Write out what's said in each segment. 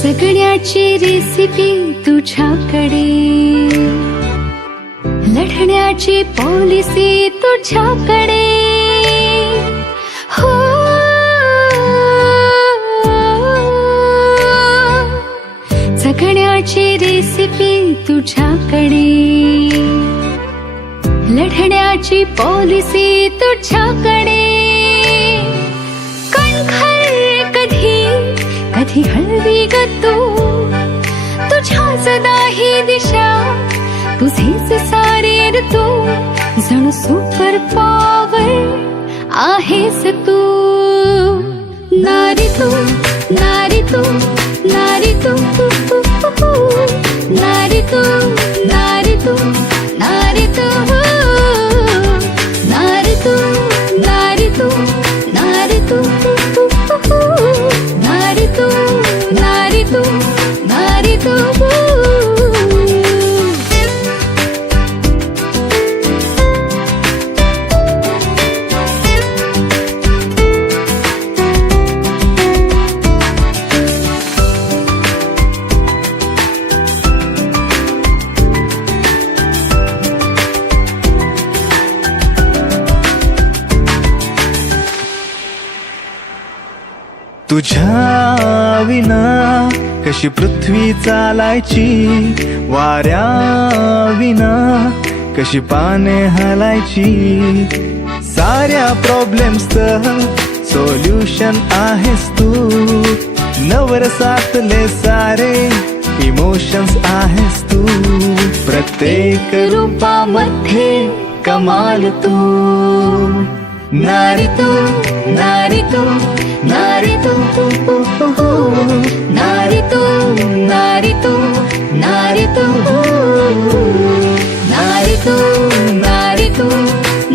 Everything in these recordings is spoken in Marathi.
जगण्याची रेसिपी तुझ्याकडे, लढण्याची पॉलिसी तुझ्याकडे. हो जगण्याची रेसिपी तुझ्याकडे, लढण्याची पॉलिसी तुझ्याकडे. कणखर कधी कधी हळवी ग तू, तुझ्याच नाही दिशा, तुझेच सारे ऋतू, जणू सुपर पॉवर आहेस तू. नारी तू, नारी तू, नारी तू, नारी तू, नारी तू, नारी तू, नारी तू, नारी तू, नारी तू, नारी तू, नारी तू, नारी तू. तुझ्या विना कशी पृथ्वी चालायची, वाऱ्या विना कशी पाने हलायची. साऱ्या प्रॉब्लेम्सचं सोल्युशन आहेस तू, नवरसातले सारे इमोशन्स आहेस तू. प्रत्येक रूपामध्ये कमाल तू. नारी तू, नारी तू, नारी तू, नारी तू, नारी तू, नारी तू, नारी तू, नारी तू,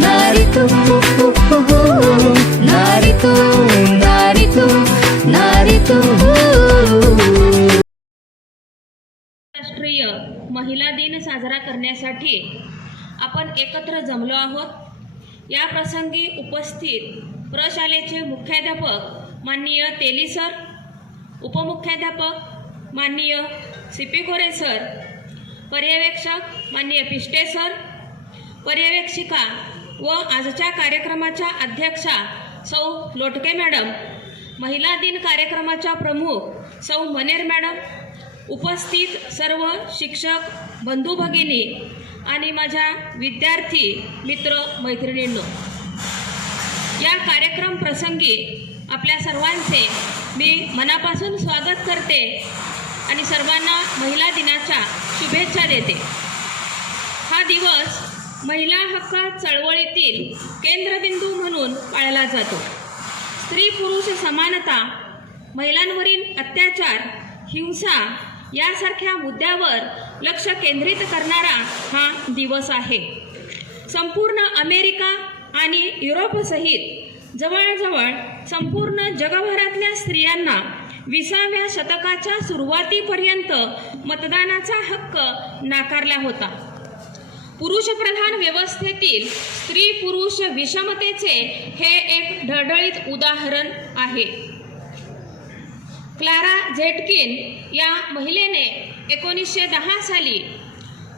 नारी तू, नारी तू, नारी तू, नारी तू. राष्ट्रीय महिला दिन साजरा करण्यासाठी आपण एकत्र जमलो आहोत. या प्रसंगी उपस्थित प्रशालेचे मुख्याध्यापक माननीय तेली सर, उपमुख्याध्यापक माननीय सीपी खोरे सर, पर्यवेक्षक माननीय पिष्टे सर, पर्यवेक्षिका व आजच्या कार्यक्रमाच्या अध्यक्षा सौ लोटके मॅडम, महिला दिन कार्यक्रमाच्या प्रमुख सौ मनेर मॅडम, उपस्थित सर्व शिक्षक बंधू भगिनी आणि माझ्या विद्यार्थी मित्र मैत्रिणींनो, या कार्यक्रम प्रसंगी आपल्या सर्वांचे मी मनापासून स्वागत करते आणि सर्वांना महिला दिनाच्या शुभेच्छा देते. हा दिवस महिला हक्क चळवळीतील केंद्रबिंदू म्हणून पाळला जातो. स्त्री पुरुष समानता, महिलांवरील अत्याचार, हिंसा यासारख्या मुद्द्यावर लक्ष केंद्रित करणारा हा दिवस आहे. संपूर्ण अमेरिका आणि युरोपसहित जवळजवळ संपूर्ण जगभरातल्या स्त्रियांना 20व्या शतकाच्या सुरुवातीपर्यंत मतदानाचा हक्क नाकारला होता. पुरुषप्रधान व्यवस्थेतील स्त्री पुरुष विषमतेचे हे एक ढळढळीत उदाहरण आहे. क्लारा झेटकिन या महिलेने 1910 साली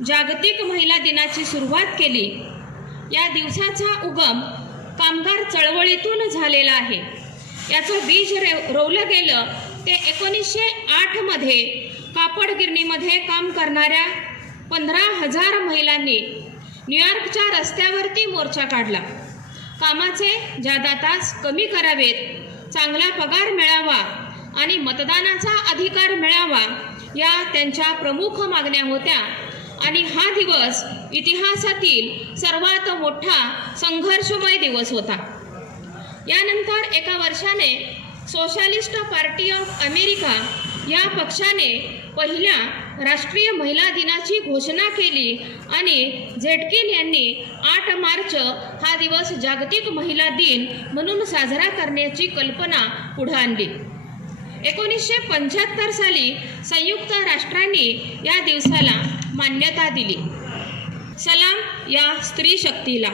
जागतिक महिला दिनाची सुरुवात केली. या दिवसाचा उगम कामगार चळवळीतून झालेला आहे. याचं बीज रोवलं गेलं ते 1908 मध्ये कापड गिरणीमध्ये काम करणाऱ्या 15,000 महिलांनी न्यूयॉर्कच्या रस्त्यावरती मोर्चा काढला. कामाचे जादा तास कमी करावेत, चांगला पगार मिळावा आणि मतदानाचा अधिकार मिळावा या त्यांच्या प्रमुख मागण्या होत्या. आणि हा दिवस इतिहासातील सर्वात मोठा संघर्षमय दिवस होता. यानंतर एका वर्षाने सोशलिस्ट पार्टी ऑफ अमेरिका या पक्षाने पहिल्या राष्ट्रीय महिला दिनाची घोषणा केली आणि झेटकिन यांनी 8 मार्च हा दिवस जागतिक महिला दिन म्हणून साजरा करण्याची कल्पना पुढे आणली. 1975 साली संयुक्त राष्ट्रांनी या दिवसाला मान्यता दिली. सलाम या स्त्री शक्तीला.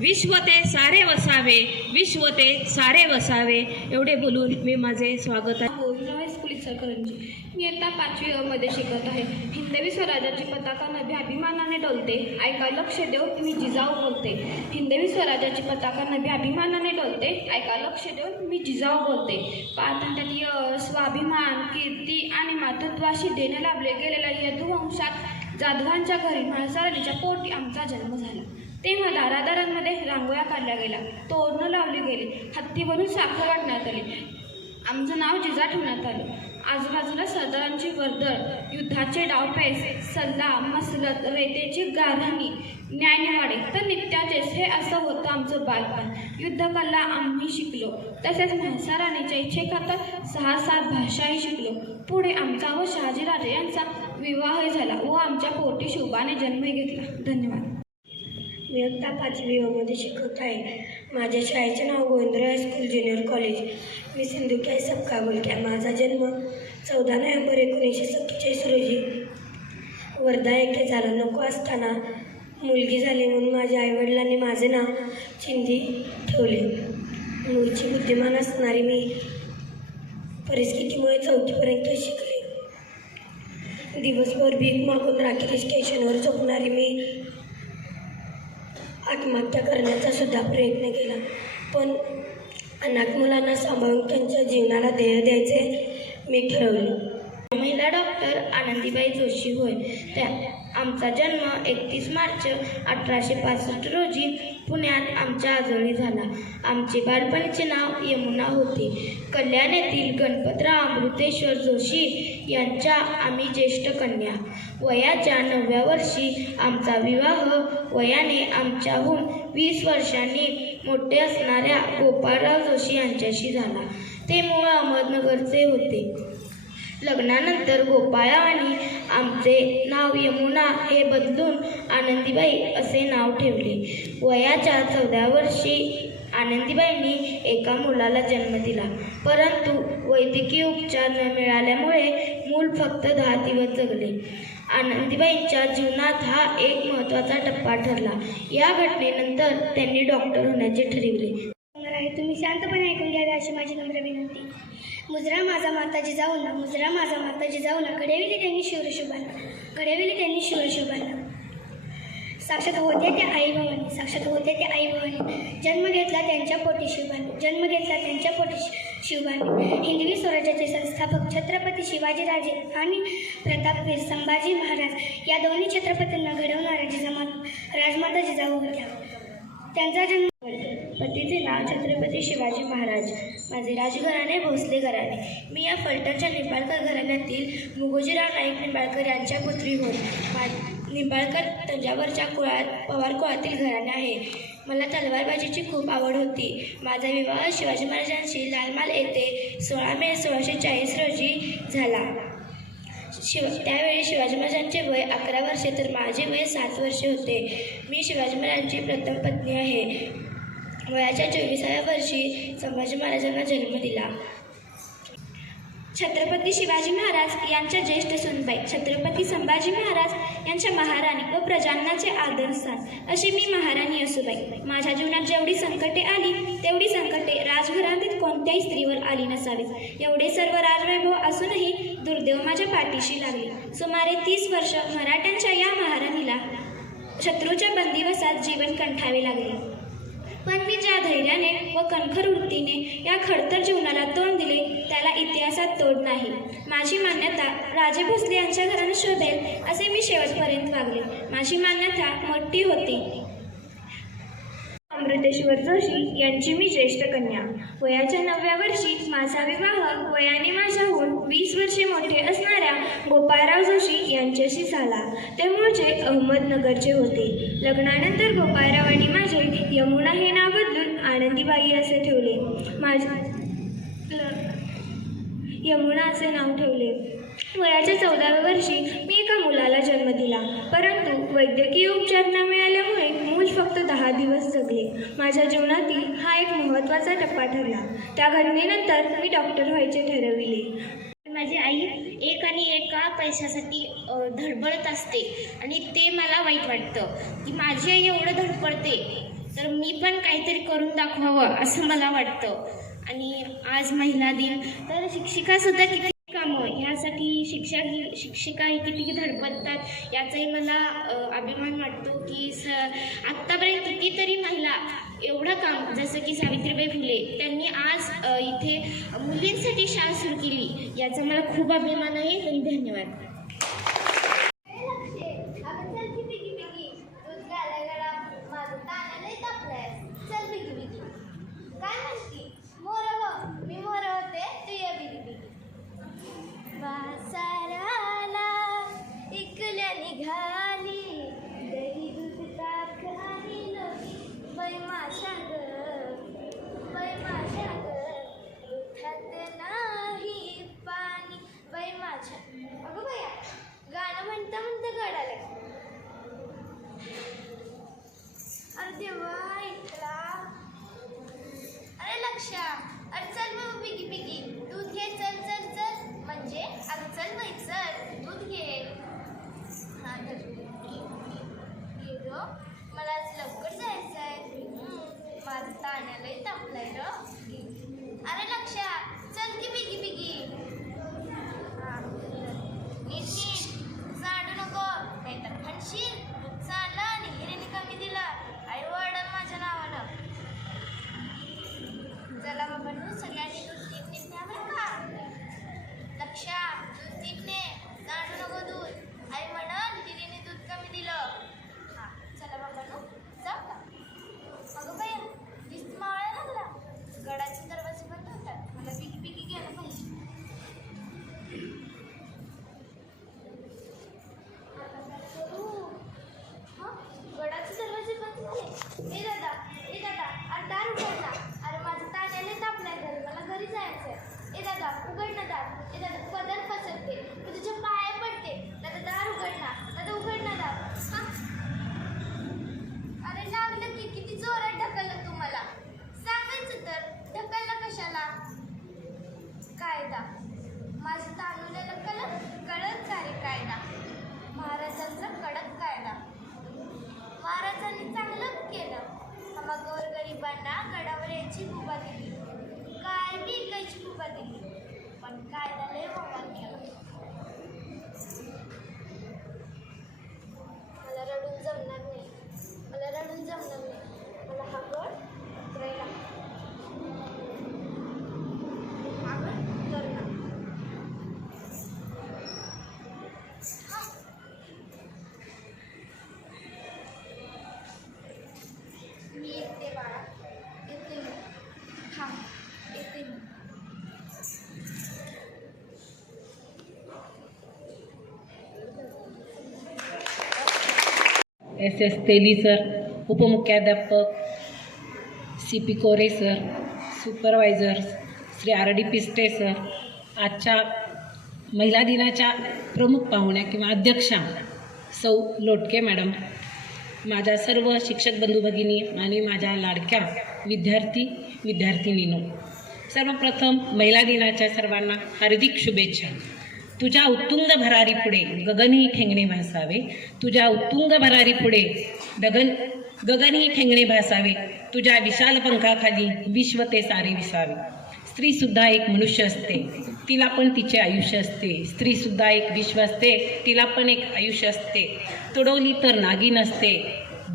विश्व ते सारे वसावे, विश्व ते सारे वसावे. एवढे बोलून मी माझे स्वागत आहे. गोविंदराव हायस्कूल इचलकरंजी. मी इयत्ता 5वी अ मध्ये शिकत आहे. हिंदवी स्वराज्याची पताका नभी अभिमानाने डोलते, ऐका लक्ष देऊ मी जिजाऊ बोलते. हिंदवी स्वराज्याची पताका नभी अभिमानाने डोलते, ऐका लक्ष देऊ मी जिजाऊ बोलते. पातंत्यात यश, स्वाभिमान, कीर्ती आणि मातृत्वाशी देणे लाभले गेलेल्या यदुवंशात जाधवांच्या घरी म्हाळसारणीच्या पोटी आमचा जन्म झाला. तेव्हा दारादारांमध्ये रांगोळ्या काढल्या गेल्या, तोरणं लावली गेली, हत्ती बनून साखर वाटण्यात आली, आमचं नाव जिजा ठेवण्यात आलं. आजूबाजूला सरदारांची वर्दळ, युद्धाचे डावपेच, सल्ला मसलत, रेतेची गारहाणी, न्यायनिवाडे तर नित्याचेच हे असं होतं आमचं बालपण. युद्धकला आम्ही शिकलो, तसेच म्हाळसाराणीच्या इच्छेखातर 6-7 भाषाही शिकलो. पुढे आमचा व शहाजीराजे यांचा विवाहही झाला व आमच्या पोटी शुभाने जन्मही घेतला. धन्यवाद. मी इयत्ता 5वी अ मध्ये शिकत आहे. माझ्या शाळेचे नाव गोविंदराव हायस्कूल ज्युनियर कॉलेज. मी सिंधुताई सपकाळ बोलते. माझा जन्म 14 नोव्हेंबर 1947 रोजी वर्धा येथे झाला. नको असताना मुलगी झाली म्हणून माझ्या आईवडिलांनी माझे नाव चिंदी ठेवले. मूळची बुद्धिमान असणारी मी परिस्थितीमुळे 4थीपर्यंत शिकले. दिवसभर भीक मागून रात्री स्टेशनवर झोपणारी मी आत्महत्या करण्याचा सुद्धा प्रयत्न केला, पण अनाथ मुलांना सांभाळून त्यांच्या जीवनाला ध्येय द्यायचे मी ठरवले. महिला डॉक्टर आनंदीबाई जोशी होय. आमचा जन्म 31 मार्च 1865 रोजी पुण्यात आमच्या आजोळी झाला. आमचे बालपणीचे नाव यमुना होते. कल्याण येथील गणपतराव अमृतेश्वर जोशी यांच्या आम्ही ज्येष्ठ कन्या. वयाच्या 9व्या वर्षी आमचा विवाह वयाने आमच्याहून 20 वर्षांनी मोठे असणाऱ्या गोपाळराव जोशी यांच्याशी झाला. ते मूळ अहमदनगरचे होते. लग्नानंतर गोपाळरावांनी आमचे नाव यमुना हे बदलून आनंदीबाई असे नाव ठेवले. वयाच्या 14व्या वर्षी आनंदीबाईंनी एका मुलाला जन्म दिला, परंतु वैद्यकीय उपचार न मिळाल्यामुळे मूल फक्त 10 दिवस जगले. आनंदीबाईंच्या जीवनात हा एक महत्त्वाचा टप्पा ठरला. या घटनेनंतर त्यांनी डॉक्टर होण्याचे ठरविले. तुम्ही शांतपणे ऐकून घ्यावे अशी माझी नम्र विनंती. मुजरा माझा माता जिजाऊना, मुजरा माझा माता जिजाऊना, घडविले त्यांनी शूरशोभांना, घडविले त्यांनी शूरशोभांना. साक्षात होत्या त्या आई भवानी, साक्षात होत्या त्या आई भवानी. जन्म घेतला त्यांच्या पोटी शिवबाने, जन्म घेतला त्यांच्या पोटी शिवबाने. हिंदवी स्वराज्याचे संस्थापक छत्रपती शिवाजीराजे आणि प्रतापवीर संभाजी महाराज या दोन्ही छत्रपतींना घडवणाऱ्या राजमाता जिजाऊ होत्या. त्यांचा जन्म पतीचे नाव छत्रपती शिवाजी महाराज. माझे राजघराणे भोसले घराणे. मी या फलटणच्या निंबाळकर घराण्यातील मुगोजीराव नाईक निंबाळकर यांच्या पुत्री होत. निंबाळकर तंजावरच्या कुळात पवार कुळातील घराणे आहे. मला तलवारबाजीची खूप आवड होती. माझा विवाह शिवाजी महाराजांशी लालमाल येथे 16 मे 1640 रोजी झाला. त्यावेळी शिवाजी महाराजांचे वय 11 वर्षे तर माझे वय 7 वर्षे होते. मी शिवाजी महाराजांची प्रथम पत्नी आहे. वयाच्या 24व्या वर्षी संभाजी महाराजांना जन्म दिला. छत्रपती शिवाजी महाराज यांच्या ज्येष्ठ सुनबाई छत्रपती संभाजी महाराज यांच्या महाराणी व प्रजांनाचे आदरस्थान अशी मी महाराणी असुबाई. माझ्या जीवनात जेवढी संकटे आली तेवढी संकटे राजघराण्यात कोणत्याही स्त्रीवर आली नसावीत. एवढे सर्व राजवैभव असूनही दुर्दैव माझ्या पाठीशी लागले. सुमारे 30 वर्ष मराठ्यांच्या या महाराणीला शत्रूच्या बंदिवासात जीवन कंठावे लागले. पण मी ज्या धैर्याने व कणखर वृत्तीने या खडतर जीवनाला तोंड दिले त्याला इतिहासात तोड नाही. माझी मान्यता राजे भोसले यांच्या घराने शोधेल असे मी शेवटपर्यंत वागले. माझी मान्यता मोठी होती. अमृतेश्वर जोशी यांची मी ज्येष्ठ कन्या. वयाच्या 9व्या वर्षी माझा विवाह वयाने माझ्याहून 20 वर्षे मोठे असणाऱ्या गोपाळराव जोशी यांच्याशी झाला. ते मूळचे अहमदनगरचे होते. लग्नानंतर गोपाळरावांनी माझे यमुना हे नाव बदलून आनंदीबाई असे ठेवले. यमुना असे नाव ठेवले. वयाच्या 14व्या वर्षी मी एका मुलाला जन्म दिला, परंतु वैद्यकीय उपचार न मिळाल्यामुळे मूल फक्त 10 दिवस जगले. माझ्या जीवनातील हा एक महत्त्वाचा टप्पा ठरला. त्या घटनेनंतर मी डॉक्टर व्हायचे ठरविले. माझी आई एका पैशासाठी धडपडत असते आणि ते मला वाईट वाटतं की माझी आई एवढं धडपडते तर तर मी पण काहीतरी करून दाखवावं असं मला वाटतं. आणि आज महिला दिन, तर शिक्षिकासुद्धा किती कामं ह्यासाठी शिक्षिका ही किती धडपडतात याचाही मला अभिमान वाटतो की आत्तापर्यंत कितीतरी महिला एवढं काम, जसं की सावित्रीबाई फुले त्यांनी आज इथे मुलींसाठी शाळा सुरू केली, याचा मला खूप अभिमान आहे. आणि धन्यवाद. वासाराला इकल्या निघाली दही दूध ताक आणि लोणी बाई माशा ग उठत नाही पाणी बाई माझ्या. अगं बया, गाणं म्हणता म्हणता गडाला. अरे देवा ऐकला. अरे लक्षा, अरे चल मग पिगी पिगी दूध घे, चल चल चल. म्हणजे अगं चल बाई चल, दूध घे. हां तर घे ग, मला आज लवकर जायचं आहे. माझं ताण्यालाही तापलंय र. अरे लक्षा, चल की पिगी पिगी. हां नीट नीट सांडू नको, नाहीतर म्हणशील दूध सांडलं आणि हिरेने कमी दिला आई ओरडल माझ्या नावानं. चला बाबा, सगळ्यांनी दूध नीट न्या बरं का. लक्षा, दूध नीटने, सांडू नको दूध, आई म्हणल हिरीने दूध कमी दिलं. हां चला बाबा, जाऊ का. अगं बाई, दिस माळा लागला. गडाचे दरवाजे बंद होतात, मला पिकी पिकी घ्यायला पाहिजे. गडाचे दरवाजे बंद झाले. ए दादा, अरे दार उघड ना. अरे माझं ताण्याला तापलाय घरी, मला घरी जायचं आहे. ए दादा उघड ना दार. ए दादा पदर पसरते, मी तुझ्या पाया पडते. दादा दार उघड ना. दादा उघड ना दार. हां अरे लागलं की किती जोरात ढकललं तू मला. सांगायचं तर ढकललं कशाला. कायदा माझं तानुल्याला कळत का रे कायदा. महाराजांचा कडक कायदा. महाराजांनी चांगलं केलं. आम्हा गोरगरिबांना गडावर यायची मुभा दिली, काय बी ऐकायची मुभा दिली. पण कायदा लय अपमान केला. मला रडून जमणार नाही. मला हा गड उतरायला करणार. मी येते बाळा, येते मी. थांब, येते मी. SS तेली सर, उपमुख्याध्यापक CP Kore sir, supervisors Shri RD Piste sir, आजच्या महिला दिनाच्या प्रमुख पाहुण्या किंवा अध्यक्षा सौ लोटके मॅडम, माझ्या सर्व शिक्षक बंधू भगिनी आणि माझ्या लाडक्या विद्यार्थिनींनो, सर्वप्रथम महिला दिनाच्या सर्वांना हार्दिक शुभेच्छा. तुझ्या उत्तुंग भरारी पुढे गगनही ठेंगणे भासावे. तुझ्या उत्तुंग भरारी पुढे गगनही ठेंगणे भासावे. तुझ्या विशाल पंखाखाली विश्व ते सारे विसावे. स्त्रीसुद्धा एक मनुष्य असते, तिला पण तिचे आयुष्य असते. स्त्रीसुद्धा एक विश्व असते, तिला पण एक आयुष्य असते. तुडवली तर नागिन असते,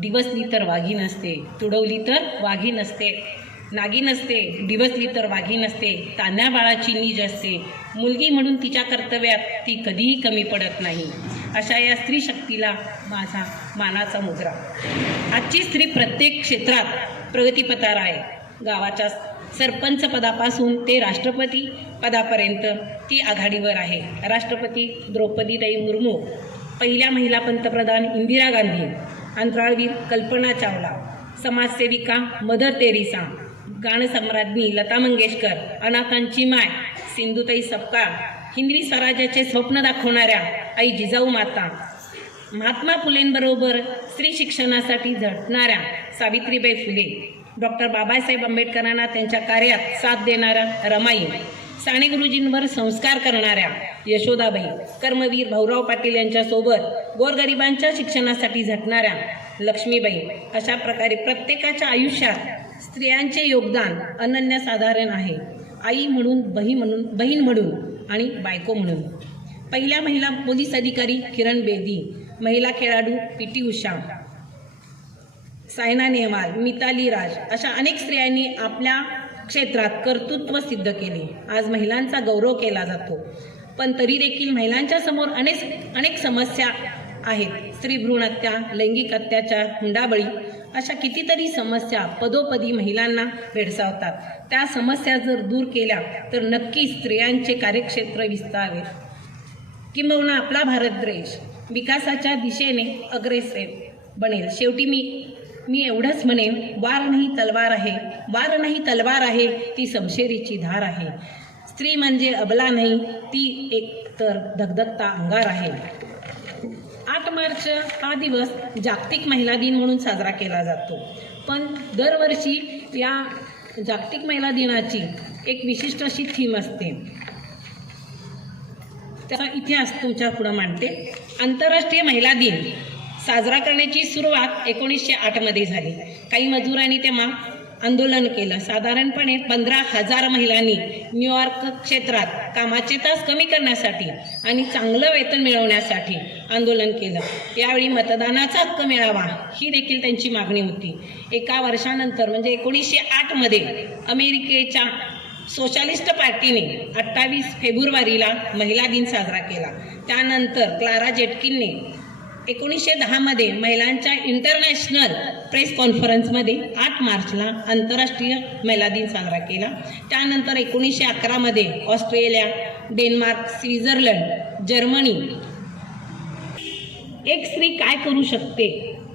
दिवसली तर वाघीण असते. तुडवली तर वाघीण असते, नागिन असते, दिवसली तर वाघीण असते. तान्ह्या बाळाची नीज असते, मुलगी म्हणून तिच्या कर्तव्यात ती कधीही कमी पडत नाही. अशा या स्त्री शक्तीला माझा मानाचा मुजरा. आजची स्त्री प्रत्येक क्षेत्रात प्रगतीपथावर आहे. गावाच्या सरपंच पदापासून ते राष्ट्रपती पदापर्यंत ती आघाडीवर आहे. राष्ट्रपती द्रौपदीताई मुर्मू, पहिल्या महिला पंतप्रधान इंदिरा गांधी, अंतराळवीर कल्पना चावला, समाजसेविका मदर तेरेसा, गानसम्राज्ञी लता मंगेशकर, अनाथांची माय सिंधुताई सपकाळ, हिंदवी स्वराज्याचे स्वप्न दाखवणाऱ्या आई जिजाऊ माता, महात्मा फुलेंबरोबर स्त्री शिक्षणासाठी झटणाऱ्या सावित्रीबाई फुले, डॉक्टर बाबासाहेब आंबेडकरांना त्यांच्या कार्यात साथ देणाऱ्या रमाई, साने गुरुजींवर संस्कार करणाऱ्या यशोदाबाई, कर्मवीर भाऊराव पाटील यांच्यासोबत गोरगरिबांच्या शिक्षणासाठी झटणाऱ्या लक्ष्मीबाई अशा प्रकारे प्रत्येकाच्या आयुष्यात स्त्रियांचे योगदान अनन्यसाधारण आहे. आई म्हणून, बहीण म्हणून आणि बायको म्हणून. पहिल्या महिला पोलीस अधिकारी किरण बेदी, महिला खेळाडू पी.टी. उषा, सायना नेहवाल, मिताली राज अशा अनेक स्त्रियांनी आपल्या क्षेत्रात कर्तृत्व सिद्ध केले. आज महिलांचा गौरव केला जातो, पण तरी देखील महिलांच्या समोर अनेक समस्या आहेत. स्त्री भ्रूण हत्या, लैंगिक अत्याचार, हुंडाबळी अशा कितीतरी समस्या पदोपदी महिलांना भेडसावतात. त्या समस्या जर दूर केल्या तर नक्कीच स्त्रियांचे कार्यक्षेत्र विस्तारेल, किंबहुना आपला भारत देश विकासाच्या दिशेने अग्रेसर बनेल. शेवटी मी एवढंच म्हणेन, वार नाही तलवार आहे, ती शमशेरीची धार आहे. स्त्री म्हणजे अबला नाही, ती एक तर धगधगता अंगार आहे. 8 मार्च हा दिवस जागतिक महिला दिन म्हणून साजरा केला जातो, पण दरवर्षी या जागतिक महिला दिनाची एक विशिष्ट अशी थीम असते. त्याचा इतिहास तुमच्या पुढे मांडते. आंतरराष्ट्रीय महिला दिन साजरा करण्याची सुरुवात 1908 मध्ये झाली. काही मजुरांनी तेव्हा आंदोलन केलं. साधारणपणे 15,000 महिलांनी न्यूयॉर्क क्षेत्रात कामाचे तास कमी करण्यासाठी आणि चांगलं वेतन मिळवण्यासाठी आंदोलन केलं. यावेळी मतदानाचा हक्क मिळावा ही देखील त्यांची मागणी होती. एका वर्षानंतर म्हणजे 1908 मध्ये अमेरिकेच्या सोशलिस्ट पार्टीने 28 फेब्रुवारीला महिला दिन साजरा केला. त्यानंतर क्लारा जेटकिनने 1910 मध्ये महिलांच्या इंटरनॅशनल प्रेस कॉन्फरन्समध्ये 8 मार्चला आंतरराष्ट्रीय महिला दिन साजरा केला. त्यानंतर 1911 मध्ये ऑस्ट्रेलिया, डेन्मार्क, स्वित्झर्लंड, जर्मनी एक स्त्री काय करू शकते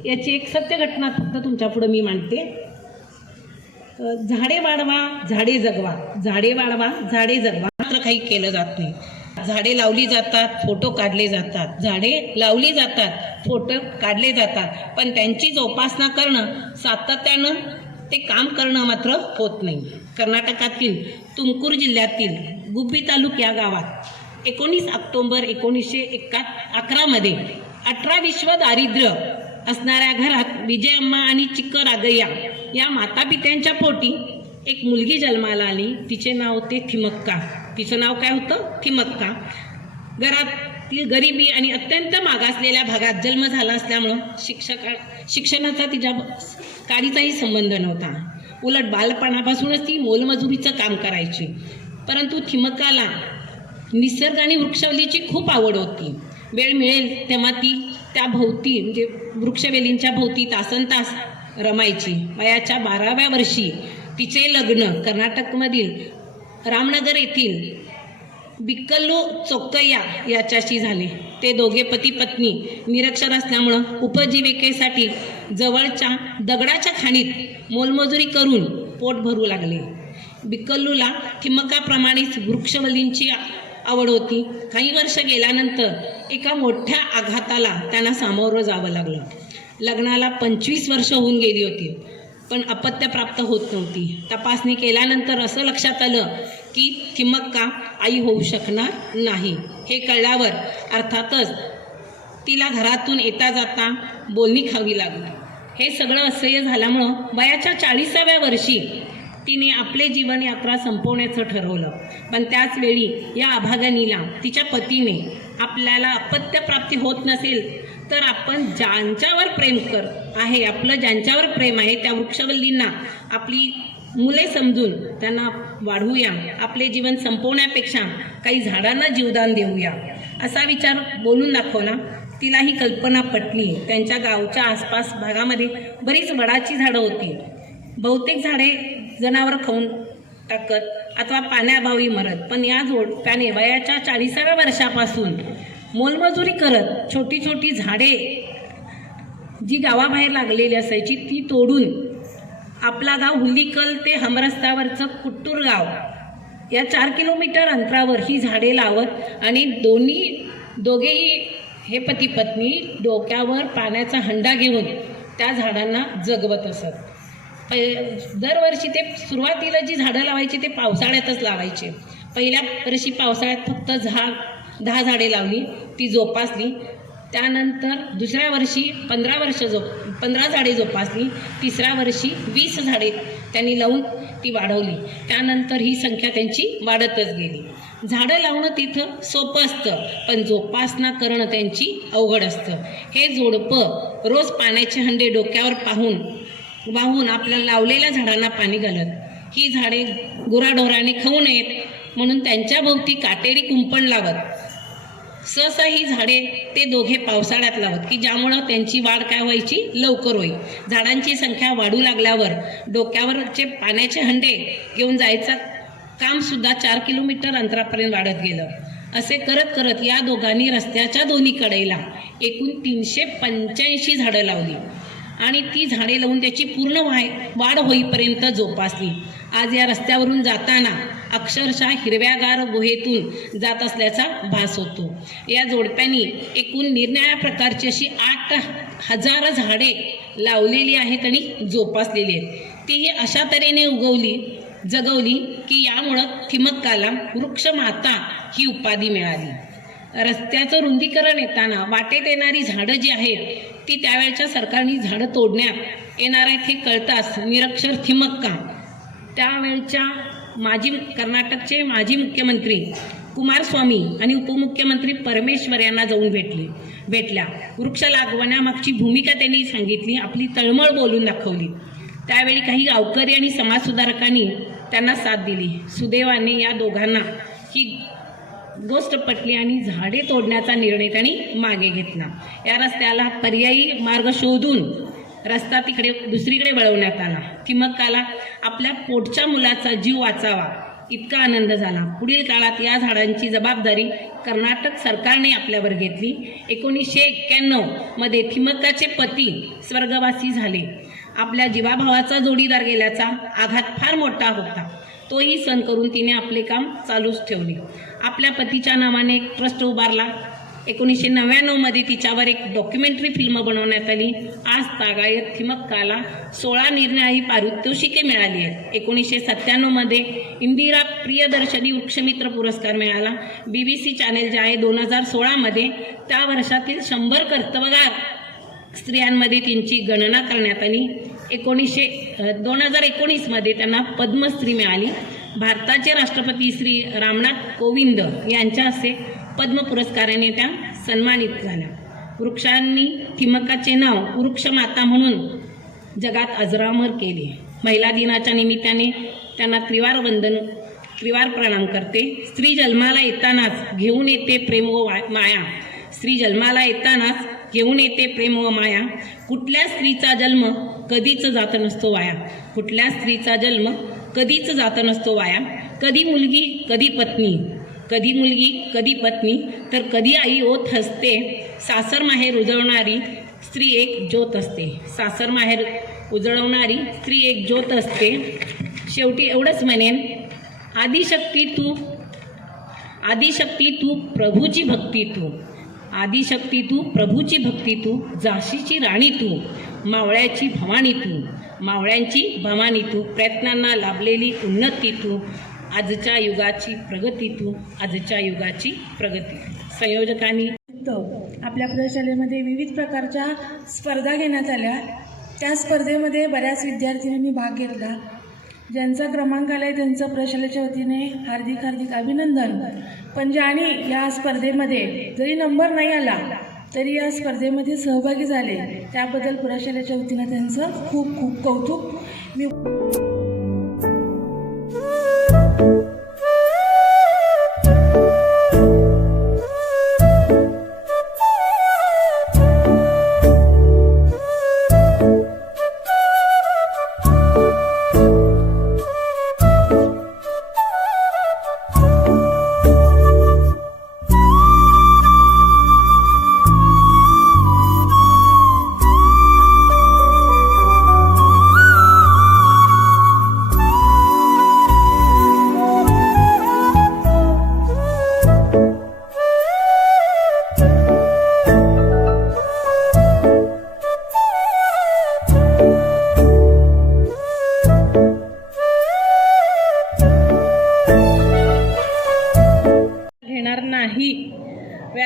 याची एक सत्य घटना फक्त तुमच्या पुढे मी मांडते. झाडे वाढवा, झाडे जगवा, झाडे वाढवा, झाडे जगवा, मात्र काही केलं जात नाही. झाडे लावली जातात, फोटो काढले जातात, झाडे लावली जातात, फोटो काढले जातात, पण त्यांची जोपासना करणं, सातत्यानं ते काम करणं मात्र होत नाही. कर्नाटकातील तुमकुर जिल्ह्यातील गुब्बी तालुक या गावात 19 ऑक्टोबर 1911 मध्ये 18 विश्व दारिद्र्य असणाऱ्या घरात विजयम्मा आणि चिक्क रागय्या या मातापित्यांच्या पोटी एक मुलगी जन्माला आली. तिचे नाव होते थिमक्का. तिचं नाव काय होतं? थिमक्का. घरातील गरिबी आणि अत्यंत मागासलेल्या भागात जन्म झाला असल्यामुळं शिक्षणाचा तिच्या काडीचाही संबंध नव्हता. उलट बालपणापासूनच ती मोलमजुरीचं काम करायची. परंतु थिमक्काला निसर्ग आणि वृक्षवेलीची खूप आवड होती. वेळ मिळेल तेव्हा ती त्या भोवती म्हणजे वृक्षवेलींच्या भोवती तासनतास रमायची. वयाच्या 12व्या वर्षी तिचे लग्न कर्नाटकमधील रामनगर येथील बिक्कल्लू चोक्कय्या याच्याशी झाले. ते दोघे पती पत्नी निरक्षर असल्यामुळं उपजीविकेसाठी जवळच्या दगडाच्या खाणीत मोलमजुरी करून पोट भरू लागले. बिक्कल्लूला थिमक्काप्रमाणेच वृक्षवल्लींची आवड होती. काही वर्ष गेल्यानंतर एका मोठ्या आघाताला त्यांना सामोरं जावं लागलं. लग्नाला 25 वर्ष होऊन गेली होती, पण अपत्य प्राप्त होत नव्हती. तपासणी केल्यानंतर असं लक्षात आलं की थिमक्का आई होऊ शकणार नाही. हे कळल्यावर अर्थातच तिला घरातून येता जाता बोलणी खावी लागली. हे सगळं असह्य झाल्यामुळं वयाच्या 40व्या वर्षी तिने आपले जीवन यात्रा संपवण्याचं ठरवलं. पण त्याच वेळी या अभागिनीला तिच्या पतीने आपल्याला अपत्य प्राप्ती होत नसेल तर आपण ज्यांच्यावर प्रेम आहे, आपलं ज्यांच्यावर प्रेम आहे त्या वृक्षवल्लींना आपली मुले समजून त्यांना वाढवूया, आपले जीवन संपवण्यापेक्षा काही झाडांना जीवदान देऊया असा विचार बोलून दाखवला. तिला ही कल्पना पटली. त्यांच्या गावच्या आसपास भागामध्ये बरीच वडाची झाडं होती. बहुतेक झाडे जनावरं खाऊन टाकत अथवा पाण्याअभावी मरत. पण या जोडप्याने वयाच्या 40व्या वर्षापासून मोलमजुरी करत छोटी छोटी झाडे जी गावाबाहेर लागलेली असायची ती तोडून आपला गाव हुल्लीकल ते हमरस्त्यावरचं कुट्टूर गाव या 4 किलोमीटर अंतरावर ही झाडे लावत आणि दोघेही हे पती पत्नी डोक्यावर पाण्याचा हंडा घेऊन त्या झाडांना जगवत असत. दरवर्षी ते सुरुवातीला जी झाडं लावायची ते पावसाळ्यातच लावायचे. पहिल्या वर्षी पावसाळ्यात फक्त 10 झाडे लावली, ती जोपासली. त्यानंतर दुसऱ्या वर्षी 15 वर्ष 15 झाडे जोपासली. तिसऱ्या वर्षी 20 झाडे त्यांनी लावून ती वाढवली. त्यानंतर ही संख्या त्यांची वाढतच गेली. झाडं लावणं तिथं सोपं असतं, पण जोपासना करणं त्यांची अवघड असतं. हे जोडपं रोज पाण्याचे हंडे डोक्यावर वाहून आपल्या लावलेल्या झाडांना पाणी घालत. ही झाडे गुराढोराने खाऊ नयेत म्हणून त्यांच्या भोवती काटेरी कुंपण लावत. सहसा ही झाडे ते दोघे पावसाळ्यात लावत की ज्यामुळं त्यांची वाढ काय व्हायची, लवकर होईल. झाडांची संख्या वाढू लागल्यावर डोक्यावरचे पाण्याचे हंडे घेऊन जायचं कामसुद्धा 4 किलोमीटर अंतरापर्यंत वाढत गेलं. असे करत करत या दोघांनी रस्त्याच्या दोन्ही कडेला एकूण 385 झाडं लावली आणि ती झाडे लावून त्याची पूर्ण वाढ होईपर्यंत जोपासली. आज या रस्त्यावरून जाताना अक्षरशः हिरव्यागार गुहेतून जात असल्याचा भास होतो. या जोडप्यांनी एकूण निरनिराळ्या प्रकारची अशी 8,000 झाडे लावलेली आहेत आणि जोपासलेली आहेत. तीही अशा तऱ्हेने जगवली की यामुळं थिमक्काला वृक्षमाता ही उपाधी मिळाली. रस्त्याचं रुंदीकरण येताना वाटेत येणारी झाडं जी आहेत ती त्यावेळच्या सरकारने झाडं तोडण्यात येणार आहेत हे कळताच निरक्षर थिमक्का त्यावेळच्या कर्नाटकचे माजी मुख्यमंत्री कुमारस्वामी आणि उपमुख्यमंत्री परमेश्वर यांना जाऊन भेटल्या. वृक्ष लागवण्यामागची भूमिका त्यांनी सांगितली, आपली तळमळ बोलून दाखवली. त्यावेळी काही गावकरी आणि समाजसुधारकांनी त्यांना साथ दिली. सुदैवाने या दोघांना ही गोष्ट पटली आणि झाडे तोडण्याचा निर्णय त्यांनी मागे घेतला. या रस्त्याला पर्यायी मार्ग शोधून रस्ता तिकडे दुसरीकडे वळवण्यात आला. थिमक्काला आपल्या पोटच्या मुलाचा जीव वाचावा इतका आनंद झाला. पुढील काळात या झाडांची जबाबदारी कर्नाटक सरकारने आपल्यावर घेतली. 1991 मध्ये थिमक्काचे पती स्वर्गवासी झाले. आपल्या जीवाभावाचा जोडीदार गेल्याचा आघात फार मोठा होता. तोही सहन करून तिने आपले काम चालूच ठेवले. आपल्या पतीच्या नावाने एक ट्रस्ट उभारला. 1999 मध्ये तिच्यावर एक डॉक्युमेंटरी फिल्म बनवण्यात आली. आज तागायत थिमक्काला 16 निरनिराळी पारितोषिके मिळाली आहेत. 1997 मध्ये इंदिरा प्रियदर्शनी वृक्षमित्र पुरस्कार मिळाला. BBC चॅनेल जे आहे 2016 मध्ये त्या वर्षातील 100 कर्तबगार स्त्रियांमध्ये त्यांची गणना करण्यात आली. 2019 मध्ये त्यांना पद्मश्री मिळाली. भारताचे राष्ट्रपती श्री रामनाथ कोविंद यांच्या हस्ते पद्म पुरस्काराने त्या सन्मानित झाल्या. वृक्षांनी थिमक्काचे नाव वृक्षमाता म्हणून जगात अजरामर केले. महिला दिनाच्या निमित्ताने त्यांना त्रिवार प्रणाम करते. स्त्री जन्माला येतानाच घेऊन येते प्रेम व माया. स्त्री जन्माला येतानाच घेऊन येते प्रेम व माया. कुठल्या स्त्रीचा जन्म कधीच जात नसतो वाया. कुठल्या स्त्रीचा जन्म कधीच जात नसतो वाया. कधी मुलगी कधी पत्नी, कधी मुलगी कधी पत्नी, तर कधी आई होत असते. सासर माहेर उजळणारी स्त्री एक ज्योत असते. सासर माहेर उजळवणारी स्त्री एक ज्योत असते. शेवटी एवढंच म्हणेन, आदिशक्ती तू प्रभूची भक्ती तू. आदिशक्ती तू प्रभूची भक्ती तू. झाशीची राणी तू, मावळ्याची भवानी तू. मावळ्यांची भवानी तू. प्रयत्नांना लाभलेली उन्नती तू. आजच्या युगाची प्रगती तू. आजच्या युगाची प्रगती. संयोजकांनी आपल्या प्रयोगशाळेमध्ये विविध प्रकारच्या स्पर्धा घेण्यात आल्या. त्या स्पर्धेमध्ये बऱ्याच विद्यार्थिनींनी भाग घेतला. ज्यांचा क्रमांक आला आहे त्यांचं प्रयोगशाळेच्या वतीने हार्दिक अभिनंदन. पण ज्यांनी या स्पर्धेमध्ये जरी नंबर नाही आला तरी या स्पर्धेमध्ये सहभागी झाले त्याबद्दल प्रयोगशाळेच्या वतीने त्यांचं खूप खूप कौतुक. मी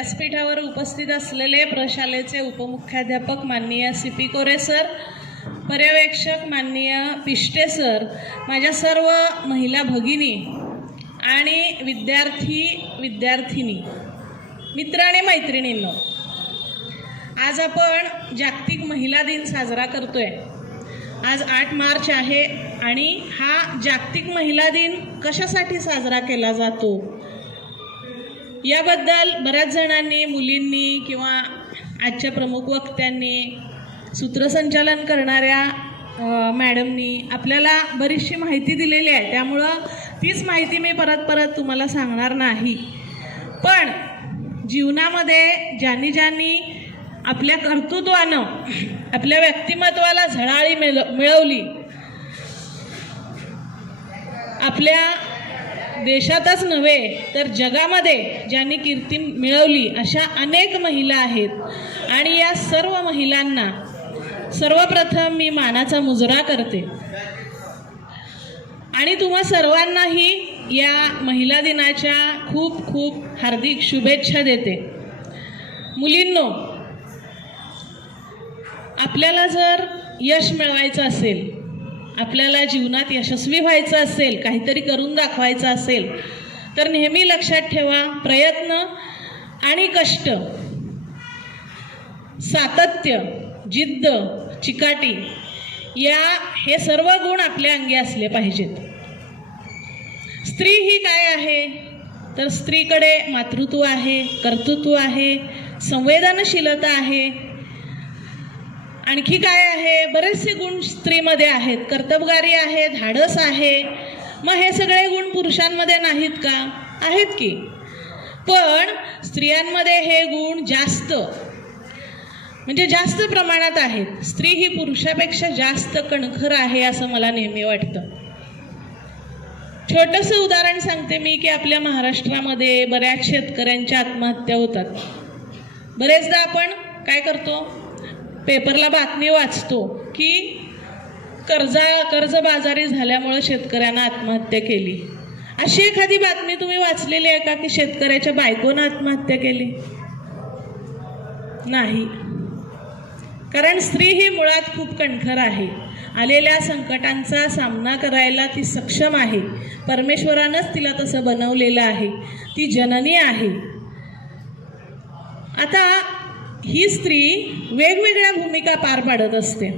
व्यासपीठावर उपस्थित असलेले प्रशालेचे उपमुख्याध्यापक माननीय CP कोरे सर, पर्यवेक्षक माननीय पिष्टे सर, माझ्या सर्व महिला भगिनी आणि विद्यार्थी-विद्यार्थिनी, मित्र आणि मैत्रिणींनो, आज आपण जागतिक महिला दिन साजरा करतोय. आज 8 मार्च आहे आणि हा जागतिक महिला दिन कशासाठी साजरा केला जातो याबद्दल बऱ्याच जणांनी, मुलींनी किंवा आजच्या प्रमुख वक्त्यांनी, सूत्रसंचालन करणाऱ्या मॅडमनी आपल्याला बरीचशी माहिती दिलेली आहे. त्यामुळं तीच माहिती मी परत तुम्हाला सांगणार नाही. पण जीवनामध्ये ज्यांनी आपल्या कर्तृत्वानं आपल्या व्यक्तिमत्वाला झळाळी मिळवली, आपल्या देशातच नव्हे तर जगामध्ये ज्यांनी कीर्ती मिळवली अशा अनेक महिला आहेत आणि या सर्व महिलांना सर्वप्रथम मी मानाचा मुजरा करते आणि तुम्हा सर्वांनाही या महिला दिनाच्या खूप खूप हार्दिक शुभेच्छा देते. मुलींनो, आपल्याला जर यश मिळवायचं असेल, आपल्याला जीवनात यशस्वी व्हायचं असेल, काहीतरी करून दाखवायचं असेल तर नेहमी लक्षात ठेवा, प्रयत्न आणि कष्ट, सातत्य, जिद्द, चिकाटी हे सर्व गुण आपल्या अंगी असले पाहिजेत. स्त्री ही काय आहे तर स्त्रीकडे मातृत्व आहे, कर्तृत्व आहे, संवेदनशीलता आहे, आणखी काय आहे, बरेचसे गुण स्त्रीमध्ये आहेत. कर्तबगारी आहे, धाडस आहे. मग हे सगळे गुण पुरुषांमध्ये नाहीत का? आहेत की. पण स्त्रियांमध्ये हे गुण जास्त प्रमाणात आहेत. स्त्री ही पुरुषापेक्षा जास्त कणखर आहे असं मला नेहमी वाटतं. छोटंसं उदाहरण सांगते मी की आपल्या महाराष्ट्रामध्ये बऱ्याच शेतकऱ्यांच्या आत्महत्या होतात. बरेचदा आपण काय करतो, पेपरला बातमी वाचतो की कर्जबाजारी झाल्यामुळे शेतकऱ्यांना आत्महत्या केली. अशी एखादी बातमी तुम्ही वाचलेली आहे का की शेतकऱ्याच्या बायकोनं आत्महत्या केली? नाही. कारण स्त्री ही मुळात खूप कणखर आहे. आलेल्या संकटांचा सामना करायला ती सक्षम आहे. परमेश्वरानंच तिला तसं बनवलेलं आहे. ती जननी आहे. आता ही स्त्री वेगवेगळ्या भूमिका पार पाडत असते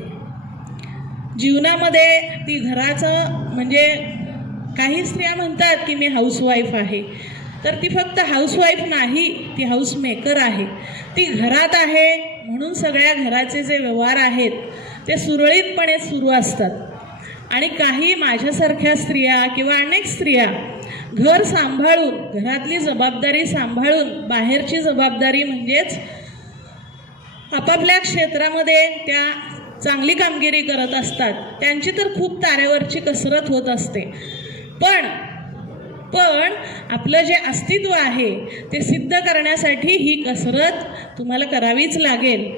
जीवनामध्ये. ती घराचं म्हणजे काही स्त्रिया म्हणतात की मी हाऊसवाईफ आहे, तर ती फक्त हाऊसवाईफ नाही, ती हाऊस मेकर आहे. ती घरात आहे म्हणून सगळ्या घराचे जे व्यवहार आहेत ते सुरळीतपणे सुरू असतात. आणि काही माझ्यासारख्या स्त्रिया किंवा अनेक स्त्रिया घर सांभाळून, घरातली जबाबदारी सांभाळून बाहेरची जबाबदारी म्हणजेच आपापल्या क्षेत्रामध्ये त्या चांगली कामगिरी करत असतात. त्यांची तर खूप तारेवरची कसरत होत असते. पण आपलं जे अस्तित्व आहे ते सिद्ध करण्यासाठी ही कसरत तुम्हाला करावीच लागेल.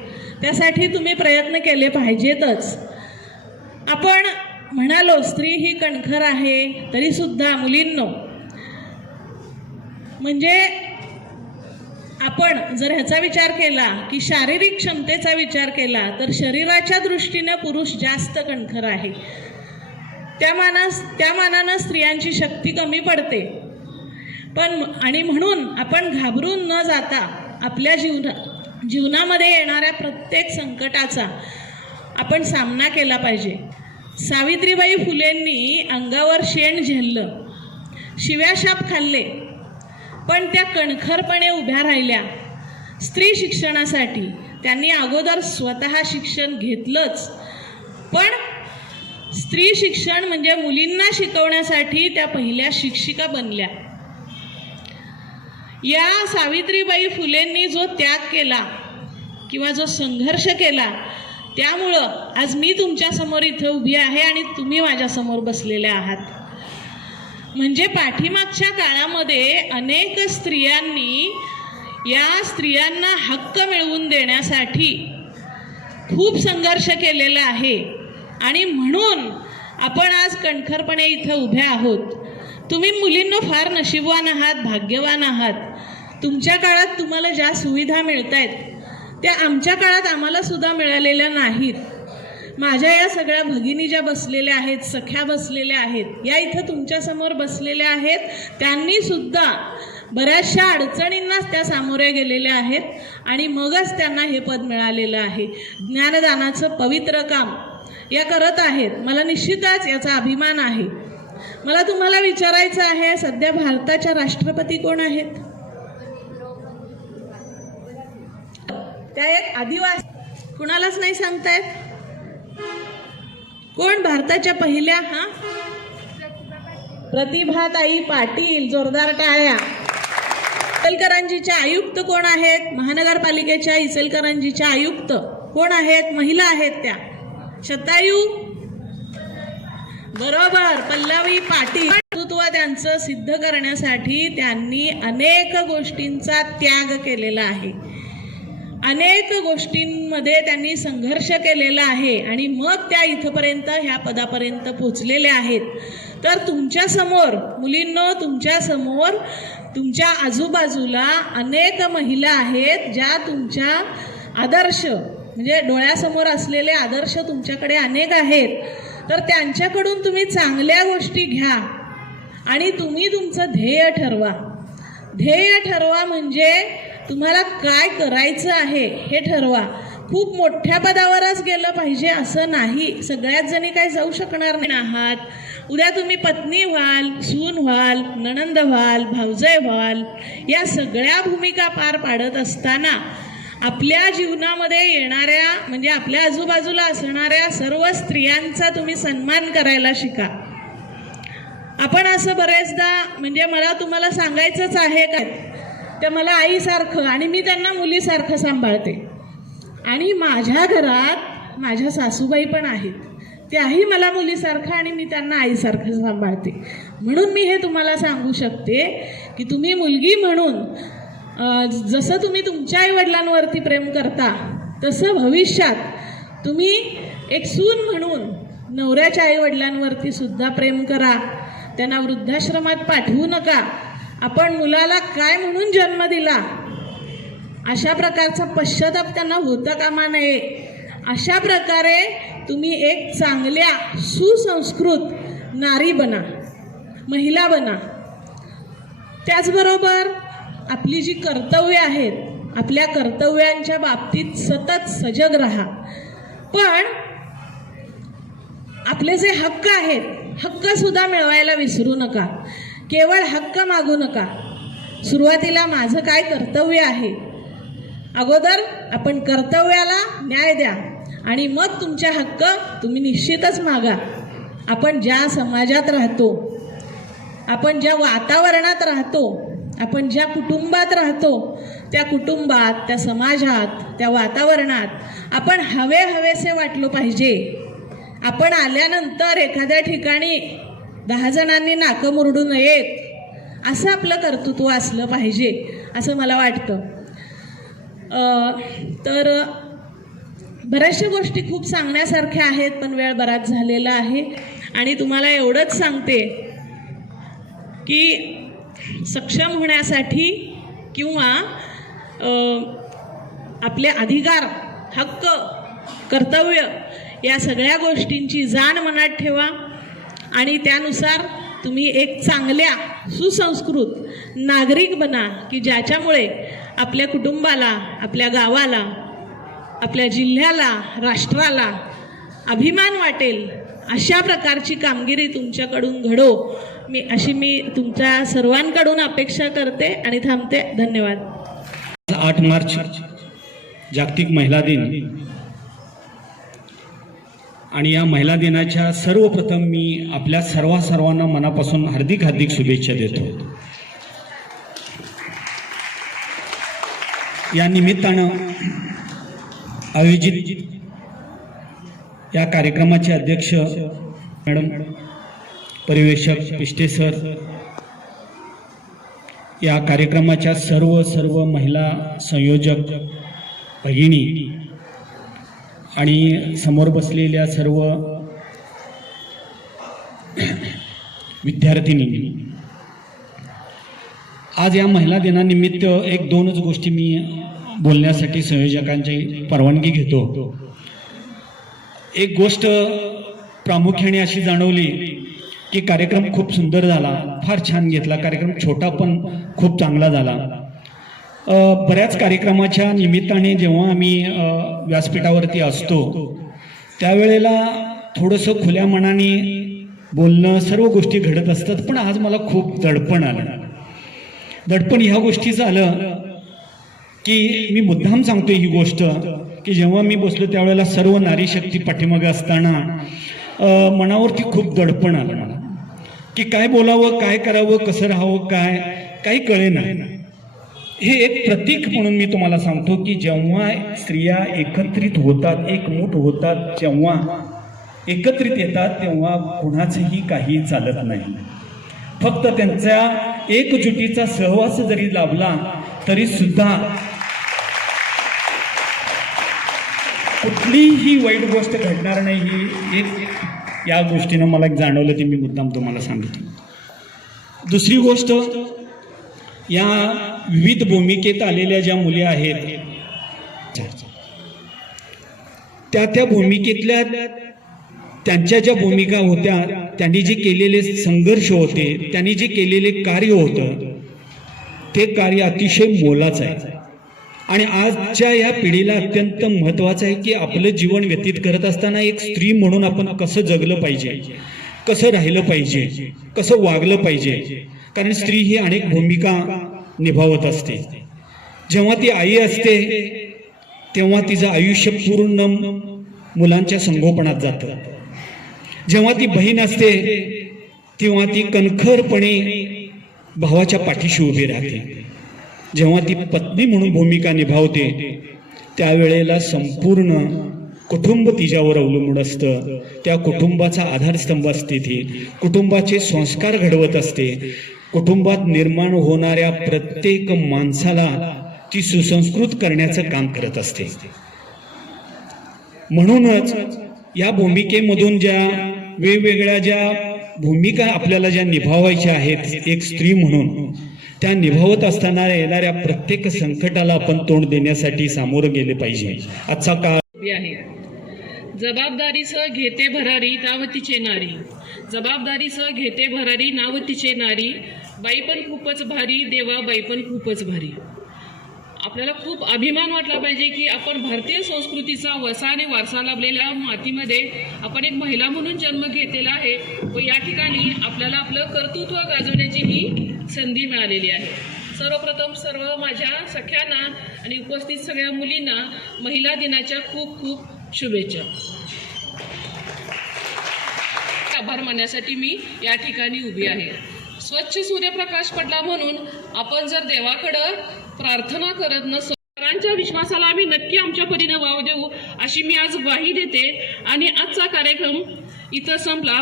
त्यासाठी तुम्ही प्रयत्न केले पाहिजेतच. आपण म्हणालो स्त्री ही कणखर आहे, तरीसुद्धा मुलींनो, म्हणजे आपण जर ह्याचा विचार केला की शारीरिक क्षमतेचा विचार केला तर शरीराच्या दृष्टीने पुरुष जास्त कणखर आहे. त्या मानानं स्त्रियांची शक्ती कमी पडते. आणि म्हणून आपण घाबरून न जाता आपल्या जीवनामध्ये येणाऱ्या प्रत्येक संकटाचा आपण सामना केला पाहिजे. सावित्रीबाई फुलेंनी अंगावर शेण झेललं, शिव्याशाप खाल्ले, पण त्या कणखरपणे उभ्या राहिल्या स्त्री शिक्षणासाठी. त्यांनी अगोदर स्वतः शिक्षण घेतलंच, पण स्त्री शिक्षण म्हणजे मुलींना शिकवण्यासाठी त्या पहिल्या शिक्षिका बनल्या. या सावित्रीबाई फुलेंनी जो त्याग केला किंवा जो संघर्ष केला त्यामुळं आज मी तुमच्यासमोर इथं उभी आहे आणि तुम्ही माझ्यासमोर बसलेले आहात. म्हणजे पाठीमागच्या काळामध्ये अनेक स्त्रियांनी या स्त्रियांना हक्क मिळवून देण्यासाठी खूप संघर्ष केलेला आहे आणि म्हणून आपण आज कणखरपणे इथं उभ्या आहोत. तुम्ही मुलींनो फार नशीबवान आहात, भाग्यवान आहात. तुमच्या काळात तुम्हाला ज्या सुविधा मिळत आहेत त्या आमच्या काळात आम्हाला सुद्धा मिळालेल्या नाहीत. माझ्या या सगळ्या भगिनी ज्या बसलेल्या आहेत, सख्या बसलेल्या आहेत, या इथं तुमच्यासमोर बसलेल्या आहेत, त्यांनी सुद्धा बऱ्याचशा अडचणींनाच त्या सामोरे गेलेल्या आहेत आणि मगच त्यांना हे पद मिळालेलं आहे. ज्ञानदानाचं पवित्र काम या करत आहेत. मला निश्चितच याचा अभिमान आहे. मला तुम्हाला विचारायचं आहे, सध्या भारताच्या राष्ट्रपती कोण आहेत? त्या एक आदिवासी, कुणालाच नाही सांगतायत कोण भारताच्या पहिल्या? प्रतिभाताई पाटील. जोरदार टाळ्या. इचलकरंजीच्या आयुक्त कोण आहेत? महानगरपालिकेच्या इचलकरंजीच्या आयुक्त कोण आहेत? महिला आहेत त्या. शतायू. बरोबर, पल्लवी पाटील. नेतृत्व त्यांचं सिद्ध करण्यासाठी त्यांनी अनेक गोष्टींचा त्याग केलेला आहे, अनेक गोष्टींमध्ये त्यांनी संघर्ष केलेला आहे आणि मग त्या इथपर्यंत ह्या पदापर्यंत पोचलेल्या आहेत. तर तुमच्यासमोर मुलींनो, तुमच्यासमोर तुमच्या आजूबाजूला अनेक महिला आहेत ज्या तुमच्या आदर्श म्हणजे डोळ्यासमोर असलेले आदर्श तुमच्याकडे अनेक आहेत. तर त्यांच्याकडून तुम्ही चांगल्या गोष्टी घ्या आणि तुम्ही तुमचं ध्येय ठरवा. ध्येय ठरवा म्हणजे तुम्हाला काय करायचं आहे हे ठरवा. खूप मोठ्या पदावरच गेलं पाहिजे असं नाही. सगळ्याच जणी काही जाऊ शकणार नाही आहात. उद्या तुम्ही पत्नी व्हाल, सून व्हाल, नणंद व्हाल, भावजय व्हाल. या सगळ्या भूमिका पार पाडत असताना आपल्या जीवनामध्ये येणाऱ्या म्हणजे आपल्या आजूबाजूला असणाऱ्या सर्व स्त्रियांचा तुम्ही सन्मान करायला शिका. आपण असं बरेचदा म्हणजे मला तुम्हाला सांगायचंच आहे काय, ते मला आईसारखं आणि मी त्यांना मुलीसारखं सांभाळते आणि माझ्या घरात माझ्या सासूबाई पण आहेत, त्याही मला मुलीसारखं आणि मी त्यांना आईसारखं सांभाळते. म्हणून मी हे तुम्हाला सांगू शकते की तुम्ही मुलगी म्हणून जसं तुम्ही तुमच्या आईवडिलांवरती प्रेम करता तसं भविष्यात तुम्ही एक सून म्हणून नवऱ्याच्या आईवडिलांवरती सुद्धा प्रेम करा. त्यांना वृद्धाश्रमात पाठवू नका. आपण मुलाला काय म्हणून जन्म दिला अशा प्रकारचा पश्चाताप त्यांना होता कामा नये. अशा प्रकारे तुम्ही एक चांगल्या सुसंस्कृत नारी बना, महिला बना. त्याचबरोबर आपली जी कर्तव्य आहेत, आपल्या कर्तव्यांच्या बाबतीत सतत सजग राहा. पण आपले जे हक्क आहेत, हक्क सुद्धा मिळवायला विसरू नका. केवळ हक्क मागू नका. सुरुवातीला माझं काय कर्तव्य आहे, अगोदर आपण कर्तव्याला न्याय द्या आणि मग तुमचे हक्क तुम्ही निश्चितच मागा. आपण ज्या समाजात राहतो, आपण ज्या वातावरणात राहतो, आपण ज्या कुटुंबात राहतो, त्या कुटुंबात, त्या समाजात, त्या वातावरणात आपण हवेसे वाटलो पाहिजे. आपण आल्यानंतर एखाद्या ठिकाणी 10 जणांनी नाकं मुरडू नयेत असं आपलं कर्तृत्व असलं पाहिजे असं मला वाटतं. तर बऱ्याचशा गोष्टी खूप सांगण्यासारख्या आहेत पण वेळ बराच झालेला आहे आणि तुम्हाला एवढंच सांगते की सक्षम होण्यासाठी किंवा आपले अधिकार, हक्क, कर्तव्य या सगळ्या गोष्टींची जाण मनात ठेवा आणि त्यानुसार तुम्ही एक चांगल्या सुसंस्कृत नागरिक बना की ज्याच्यामुळे आपल्या कुटुंबाला, आपल्या गावाला, आपल्या जिल्ह्याला, राष्ट्राला अभिमान वाटेल अशा प्रकारची कामगिरी तुमच्याकडून घडो अशी मी तुमच्या सर्वांकडून अपेक्षा करते आणि थांबते. धन्यवाद. 8 मार्च जागतिक महिला दिन आणि या महिला दिनाच्या सर्वप्रथम मी आपल्या सर्वांना मनापासून हार्दिक शुभेच्छा देतो. या निमित्तानं आयोजित या कार्यक्रमाचे अध्यक्ष मॅडम, परिवेशक पिष्टे सर, या कार्यक्रमाच्या सर्व महिला संयोजक भगिनी आणि समोर बसलेल्या सर्व विद्यार्थिनी, आज या महिला दिनानिमित्त एक दोनच गोष्टी मी बोलण्यासाठी संयोजकांची परवानगी घेतो. एक गोष्ट प्रामुख्याने अशी जाणवली की कार्यक्रम खूप सुंदर झाला, फार छान घेतला कार्यक्रम, छोटा पण खूप चांगला झाला. बऱ्याच कार्यक्रमाच्या निमित्ताने जेव्हा आम्ही व्यासपीठावरती असतो त्यावेळेला थोडंसं खुल्या मनाने बोलणं, सर्व गोष्टी घडत असतात. पण आज मला खूप दडपण आलं. दडपण ह्या गोष्टीचं आलं की मी मुद्दाम सांगतोय ही गोष्ट की जेव्हा मी बसलो त्यावेळेला सर्व नारी शक्ती पाठीमागे असताना मनावरती खूप दडपण आलं मला की काय बोलावं, काय करावं, कसं राहावं, काही कळेना. हे एक प्रतीक म्हणून मी तुम्हाला सांगतो की जेव्हा स्त्रिया एकत्रित होतात, एकमूठ होतात, जेव्हा एकत्रित येतात तेव्हा कुणाचंही काही चालत नाही. फक्त त्यांच्या एकजुटीचा सहवास जरी लाभला तरी सुद्धा कुठलीही वाईट गोष्ट घडणार नाही. ही एक या गोष्टीनं मला एक जाणवलं, ती मी मुद्दाम तुम्हाला सांगितलं. दुसरी गोष्ट, या विविध भूमिकेत आलेल्या ज्या मुली आहेत त्या भूमिकेतल्या त्यांच्या ज्या भूमिका होत्या, त्यांनी जे केलेले संघर्ष होते, त्यांनी जे केलेले कार्य होतं ते कार्य अतिशय मोलाचं आहे. आणि आजच्या या पिढीला अत्यंत महत्त्वाचं आहे की आपलं जीवन व्यतीत करत असताना एक स्त्री म्हणून आपण कसं जगलं पाहिजे, कसं राहिलं पाहिजे, कसं वागलं पाहिजे. कारण स्त्री ही अनेक भूमिका निभावत असते. जेव्हा ती आई असते तेव्हा तिचं आयुष्य पूर्ण मुलांच्या संगोपनात जातं. जेव्हा ती बहीण असते तेव्हा ती कणखरपणे भावाच्या पाठीशी उभी राहते. जेव्हा ती पत्नी म्हणून भूमिका निभावते त्यावेळेला संपूर्ण कुटुंब तिच्यावर अवलंबून असतं. त्या कुटुंबाचा आधारस्तंभ असते ती, कुटुंबाचे संस्कार घडवत असते. कुटुंबात निर्माण होणाऱ्या प्रत्येक माणसाला ती सुसंस्कृत करण्याचं काम करत असते. म्हणूनच या भूमिकेमधून ज्या वेगवेगळ्या ज्या भूमिका आपल्याला ज्या निभावायच्या आहेत एक स्त्री म्हणून, त्या निभावत असताना येणाऱ्या प्रत्येक संकटाला आपण तोंड देण्यासाठी सामोरं गेले पाहिजे. आजचा काळ आहे. जबाबदारीसह घेते भरारी नाव तिचे नारी, जबाबदारीसह घेते भरारी नाव तिचे नारी, बाई पण खूपच भारी, देवा बाई पण खूपच भारी. आपल्याला खूप अभिमान वाटला पाहिजे की आपण भारतीय संस्कृतीचा वसा आणि वारसा लाभलेल्या मातीमध्ये आपण एक महिला म्हणून जन्म घेतलेला आहे व या ठिकाणी आपल्याला आपलं कर्तृत्व गाजवण्याची ही संधी मिळालेली आहे. सर्वप्रथम सर्व माझ्या सख्यांना आणि उपस्थित सगळ्या मुलींना महिला दिनाच्या खूप खूप शुभेच्छा. आभार मानण्यासाठी मी या ठिकाणी उभी आहे. स्वच्छ सूर्यप्रकाश पडला म्हणून आपण जर देवाकडं प्रार्थना करत नसतो, इतरांच्या विश्वासाला आम्ही नक्की आमच्या परीने वाव देऊ अशी मी आज ग्वाही देते. आणि आजचा कार्यक्रम इथं संपला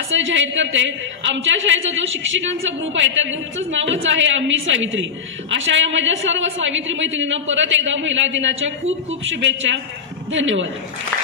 असं जाहीर करते. आमच्या शाळेचा जो शिक्षकांचा ग्रुप आहे त्या ग्रुपचं नावच आहे आम्ही सावित्री. अशा या माझ्या सर्व सावित्री मैत्रिणींना परत एकदा महिला दिनाच्या खूप खूप शुभेच्छा. धन्यवाद.